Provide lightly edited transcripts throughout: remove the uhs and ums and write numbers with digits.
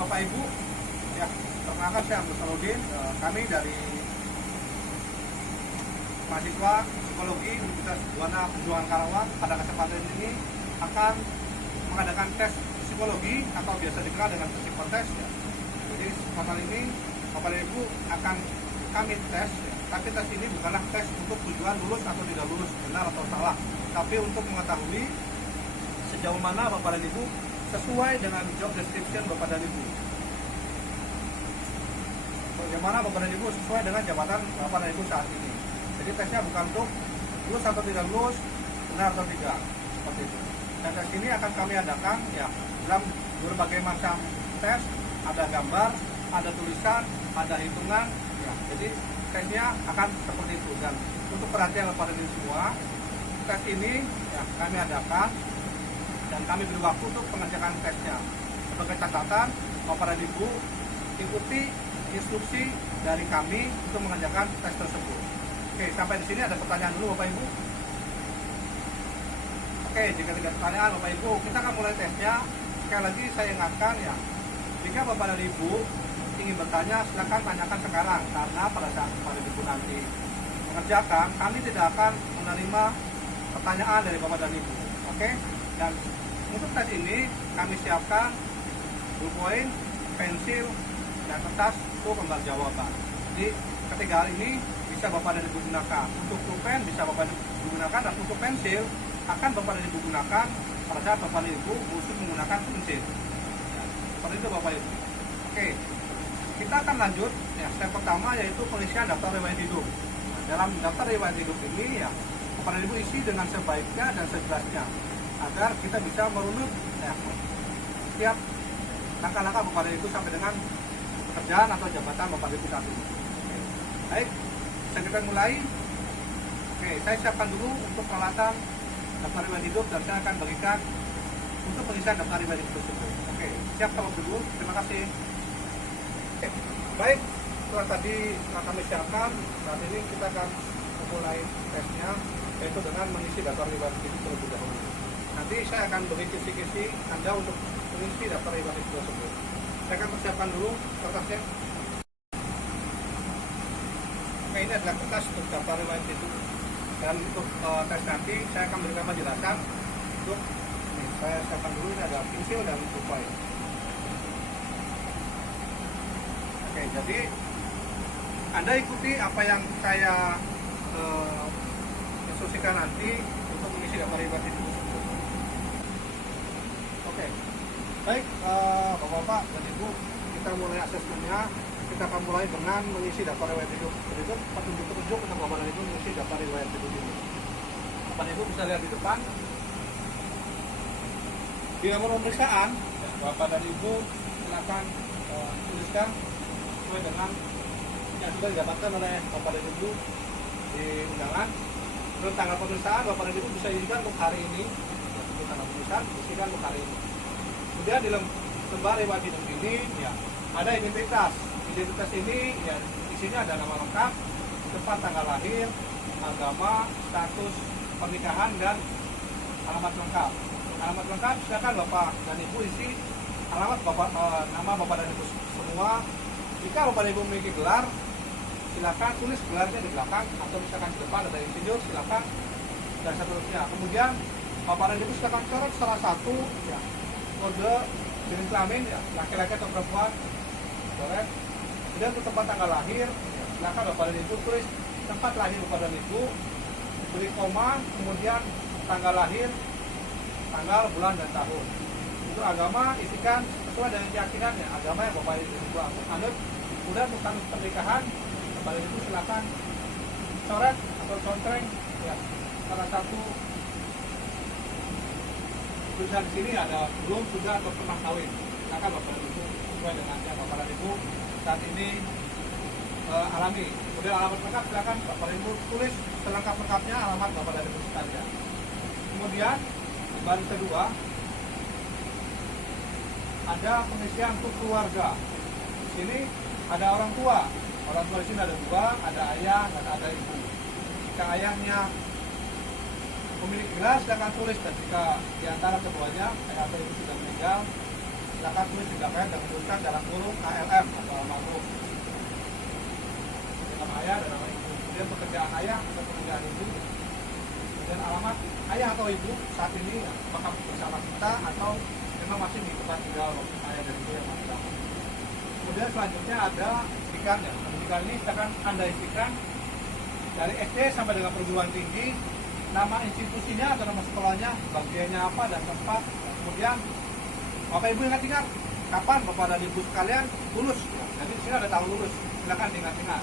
Bapak Ibu. Ya, perkenalkan saya Abdul Saludin. Kami dari mahasiswa psikologi Universitas Buana Pejuang Karawang pada kesempatan ini akan mengadakan tes psikologi atau biasa dikenal dengan psikotes. Ya. Jadi kesempatan ini Bapak Ibu akan kami tes. Ya. Tapi tes ini bukanlah tes untuk tujuan lulus atau tidak lulus, benar atau salah, tapi untuk mengetahui sejauh mana Bapak dan Ibu sesuai dengan job description Bapak dan Ibu. Bagaimana Bapak dan Ibu sesuai dengan jabatan Bapak dan Ibu saat ini. Jadi tesnya bukan untuk lulus atau tidak lulus, benar atau tidak, seperti itu. Dan tes ini akan kami adakan ya dalam berbagai macam tes, ada gambar, ada tulisan, ada hitungan. Ya, jadi tesnya akan seperti itu. Dan untuk perhatian Bapak dan Ibu semua, tes ini ya kami adakan dan kami beri waktu untuk pengerjaan tesnya. Sebagai catatan, Bapak dan Ibu ikuti instruksi dari kami untuk mengerjakan tes tersebut. Oke, sampai di sini ada pertanyaan dulu Bapak Ibu. Oke, jika tidak pertanyaan Bapak Ibu, kita akan mulai tesnya. Sekali lagi saya ingatkan ya, jika Bapak dan Ibu ingin bertanya, silakan tanyakan sekarang, karena pada saat Bapak dan Ibu nanti mengerjakan, kami tidak akan menerima pertanyaan dari Bapak dan Ibu. Oke, dan untuk tes ini kami siapkan ballpoint, pensil, dan kertas untuk lembar jawaban. Jadi ketiga hal ini bisa Bapak dan Ibu gunakan. Untuk pulpen bisa Bapak dan Ibu gunakan, dan untuk pensil akan Bapak dan Ibu gunakan pada saat Bapak dan Ibu khusus menggunakan pensil. Ya, seperti itu Bapak Ibu. Oke, kita akan lanjut. Ya, step pertama yaitu pengisian daftar riwayat hidup. Nah, dalam daftar riwayat hidup ini ya Bapak dan Ibu isi dengan sebaiknya dan sejelasnya agar kita bisa merunut ya, setiap langkah-langkah Bapak dan Ibu sampai dengan pekerjaan atau jabatan Bapak dan Ibu saat ini. Oke. Baik, kita mulai. Oke, saya siapkan dulu untuk peralatan daftar riwayat hidup dan saya akan bagikan untuk pengisian daftar riwayat hidup tersebut. Oke, siap kalau dulu. Terima kasih. Oke. Baik, setelah tadi kami siapkan, saat ini kita akan memulai tesnya, yaitu dengan mengisi daftar riwayat hidup terlebih dahulu. Nanti saya akan beri kisi-kisi Anda untuk mengisi daftar riwayat hidup tersebut. Saya akan persiapkan dulu kertasnya. Oke, ini adalah kertas untuk daftar riwayat hidup. Dan untuk tes nanti saya akan berikan penjelasan. Untuk ini, saya siapkan dulu, ini ada pensil dan pulpen. Oke, jadi Anda ikuti apa yang saya instruksikan nanti untuk mengisi daftar riwayat hidup tersebut. Oke, baik Bapak-Bapak dan Ibu, kita mulai asesmennya. Kita akan mulai dengan mengisi daftar riwayat hidup. Berikut petunjuk-petunjuk untuk Bapak dan Ibu mengisi daftar riwayat hidup ini. Bapak dan Ibu bisa lihat di depan. Di nomor pemeriksaan, Bapak dan Ibu silakan tuliskan sesuai dengan yang sudah didapatkan oleh Bapak dan Ibu di undangan. Terus tanggal pemeriksaan Bapak dan Ibu bisa isikan untuk hari ini. Untuk tanggal pemeriksaan isikan untuk hari ini. Kemudian di lembar riwayat hidup ini ya ada identitas. Identitas ini ya isinya ada nama lengkap, tempat tanggal lahir, agama, status pernikahan, dan alamat lengkap. Alamat lengkap silakan Bapak dan Ibu isi alamat Bapak, nama Bapak dan Ibu semua. Jika Bapak dan Ibu memiliki gelar, silakan tulis gelarnya di belakang, atau misalkan di depan ada insinyur, silakan, dan seterusnya. Kemudian Bapak dan Ibu silakan coret salah satu ya, kode jenis kelamin ya, laki-laki atau perempuan, coret. Kemudian untuk tempat tanggal lahir, silakan Bapak dan Ibu tulis tempat lahir Bapak dan Ibu, beri koma, kemudian tanggal lahir, tanggal, bulan, dan tahun. Untuk agama, isikan sesuai dengan keyakinannya, agama yang Bapak dan Ibu anut. Kemudian untuk tanggal pernikahan, Bapak dan Ibu silakan coret atau contreng ya, salah satu tulisan di sini ada belum, sudah, atau pernah kawin. Silakan Bapak dan Ibu sesuai dengan yang Bapak dan Ibu saat ini alami. Kemudian alamat lengkap silakan Bapak dan Ibu tulis selengkap-lengkapnya alamat Bapak dan Ibu sekalian. Kemudian di baris kedua ada pengisian untuk keluarga. Di sini ada orang tua. Orang tua di sini ada dua, ada ayah dan ada ibu. Jika ayahnya memiliki gelar silakan tulis, dan jika di antara keduanya ayah atau ibu sudah meninggal silakan tulis tindakan dan tuliskan dalam kurung KLM atau almarhum nama ayah dan nama ibu, kemudian pekerjaan ayah atau pekerjaan ibu, kemudian alamat ayah atau ibu saat ini apakah bersama kita atau memang masih di tempat tinggal ayah dan ibu yang masih lama. Kemudian selanjutnya ada pendidikannya. Pendidikan ini akan Anda isikan dari SD sampai dengan perguruan tinggi, nama institusinya atau nama sekolahnya, bagiannya apa dan tempat. Kemudian Bapak Ibu ingat-ingat kapan Bapak dan Ibu sekalian lulus. Jadi di sini ada tahun lulus, silakan diingat-ingat.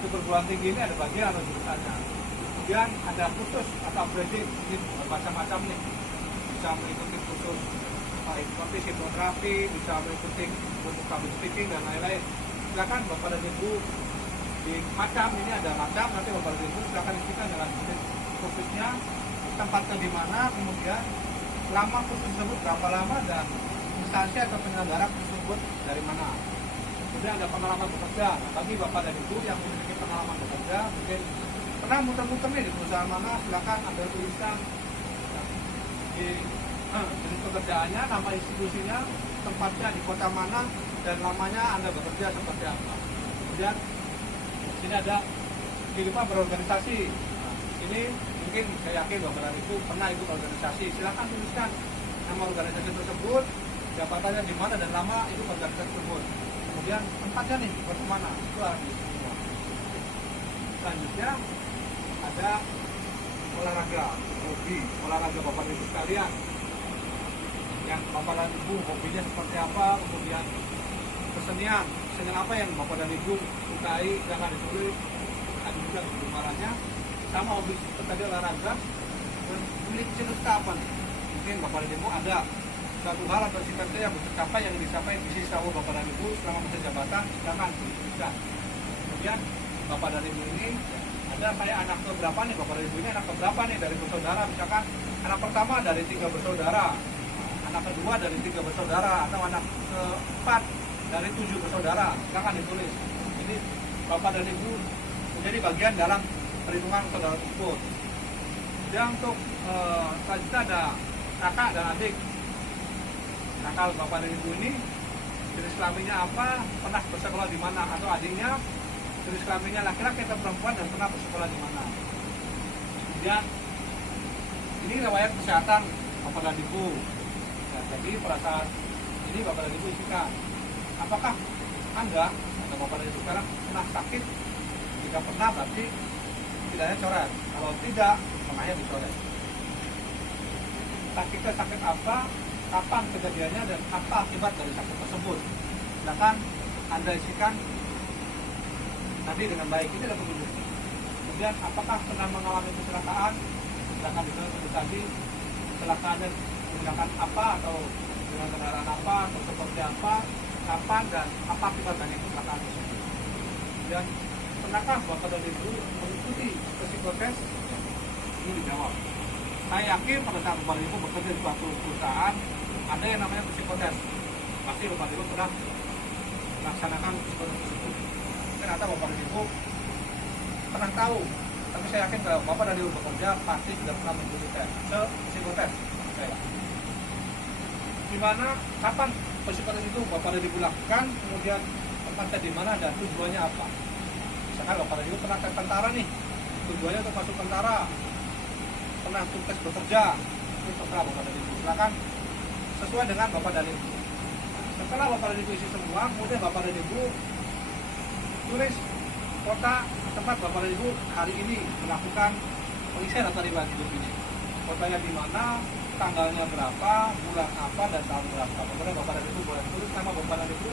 Itu perguruan tinggi ini ada bagian atau jurusannya. Kemudian ada khusus atau upgrading, ini macam-macam nih. Bisa mengikuti khusus seperti hipnoterapi, bisa mengikuti untuk public speaking dan lain-lain. Silakan Bapak dan Ibu di macam ini ada macam, nanti Bapak dan Ibu silakan isikan dengan khususnya, tempatnya di mana, kemudian lama khusus tersebut berapa lama dan instansi atau penyelenggara tersebut dari mana. Kemudian ada pengalaman bekerja. Nah, bagi Bapak dan Ibu yang memiliki pengalaman bekerja, mungkin pernah muter-muter nih di perusahaan mana, silakan Anda tuliskan di jenis pekerjaannya, nama institusinya, tempatnya di kota mana, dan lamanya Anda bekerja seperti apa. Kemudian di sini ada kehidupan berorganisasi. Nah, ini mungkin saya yakin Bapak dan Ibu pernah ikut organisasi. Silakan tuliskan nama organisasi tersebut, jabatannya di mana dan lama ikut organisasi tersebut. Kemudian tempatnya nih, di mana, itu harus diisi semua. Selanjutnya ada olahraga, hobi, olahraga Bapak dan Ibu sekalian. Yang Bapak dan Ibu hobinya seperti apa, kemudian kesenian apa yang Bapak dan Ibu sukai, jangan ditulis, ada juga kegemparannya, sama hobi seperti tadi olahraga, dan memiliki cita-cita apa nih? Mungkin Bapak dan Ibu ada satu hal atau cita-cita yang tercapai, yang dicapai di sisi Bapak dan Ibu selama masa jabatan, jangan tuliskan. Kemudian Bapak dan Ibu ini ada kayak anak keberapa nih, Bapak dan Ibu ini anak keberapa nih dari bersaudara, misalkan anak pertama dari 3 bersaudara, anak kedua dari 3 bersaudara, atau anak keempat dari 7 bersaudara, silakan ditulis. Jadi Bapak dan Ibu menjadi bagian dalam perhitungan saudara tersebut. Dan untuk selanjutnya ada kakak dan adik. Kakak Bapak dan Ibu ini jenis kelaminnya apa, pernah bersekolah di mana, atau adiknya jenis kelaminnya laki-laki atau perempuan dan pernah bersekolah di mana. Kemudian ini riwayat kesehatan Bapak dan Ibu. Nah, jadi pada saat ini Bapak dan Ibu isikan apakah Anda atau Bapak dan Ibu sekarang pernah sakit. Jika pernah berarti tidaknya coret, kalau tidak tengahnya dicoret. Sakitnya sakit apa, kapan kejadiannya, dan apa akibat dari sakit tersebut. Silakan Anda isikan nanti dengan baik. Ini adalah petunjuk. Kemudian apakah pernah mengalami kecelakaan, silakan ditulis tadi kecelakaannya menggunakan apa, atau dengan kendaraan apa, atau seperti apa, kapan, dan apa akibat dari kecelakaan tersebut. Dan pernahkah Bapak dan Ibu mengikuti psikotes? Ini dijawab. Saya yakin pada saat Bapak dan Ibu bekerja di suatu perusahaan, ada yang namanya psikotes. Pasti Bapak dan Ibu pernah melaksanakan psikotes tersebut. Ternyata Bapak dan Ibu pernah tahu, tapi saya yakin kalau Bapak dan Ibu bekerja pasti sudah pernah mengikuti psikotes. Di mana, kapan psikotes itu Bapak dan Ibu lakukan, kemudian tempatnya di mana dan tujuannya apa. Misalkan Bapak dan Ibu pernah ke tentara nih, tujuannya untuk masuk tentara, pernah tugas bekerja, itu terserah Bapak dan Ibu. Silakan sesuai dengan Bapak dan Ibu. Setelah Bapak dan Ibu isi semua, kemudian Bapak dan Ibu tulis kota tempat Bapak dan Ibu hari ini melakukan pengisian data riwayat hidup ini. Kotanya di mana, tanggalnya berapa, bulan apa, dan tahun berapa. Kemudian Bapak dan Ibu boleh tulis nama Bapak dan Ibu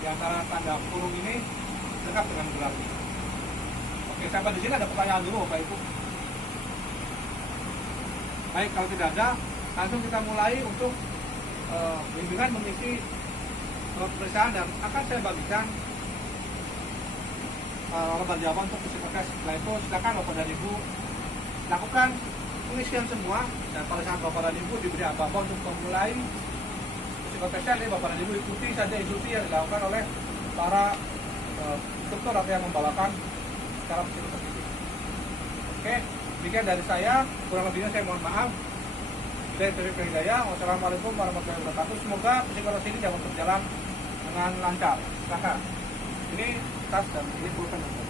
di antara tanda kurung ini lengkap dengan gelarnya. Oke, sampai di sini ada pertanyaan dulu Bapak Ibu. Baik, kalau tidak ada, langsung kita mulai untuk bimbingan mengisi pemeriksaan, dan akan saya bagikan lembar jawaban untuk psikotes. Setelah itu silakan Bapak dan Ibu lakukan pengisian semua, dan pada saat Bapak dan Ibu diberi apa-apa untuk memulai psikotesnya, ini Bapak dan Ibu ikuti saja instruksi yang dilakukan oleh para instruktur atau yang membawakan secara psikotes itu. Oke, demikian dari saya, kurang lebihnya saya mohon maaf. Saya Taufik Hidayah. Wassalamualaikum warahmatullahi wabarakatuh. Semoga psikolog ini dapat berjalan dengan lancar. Silakan. Ini tas dan ini pulpen.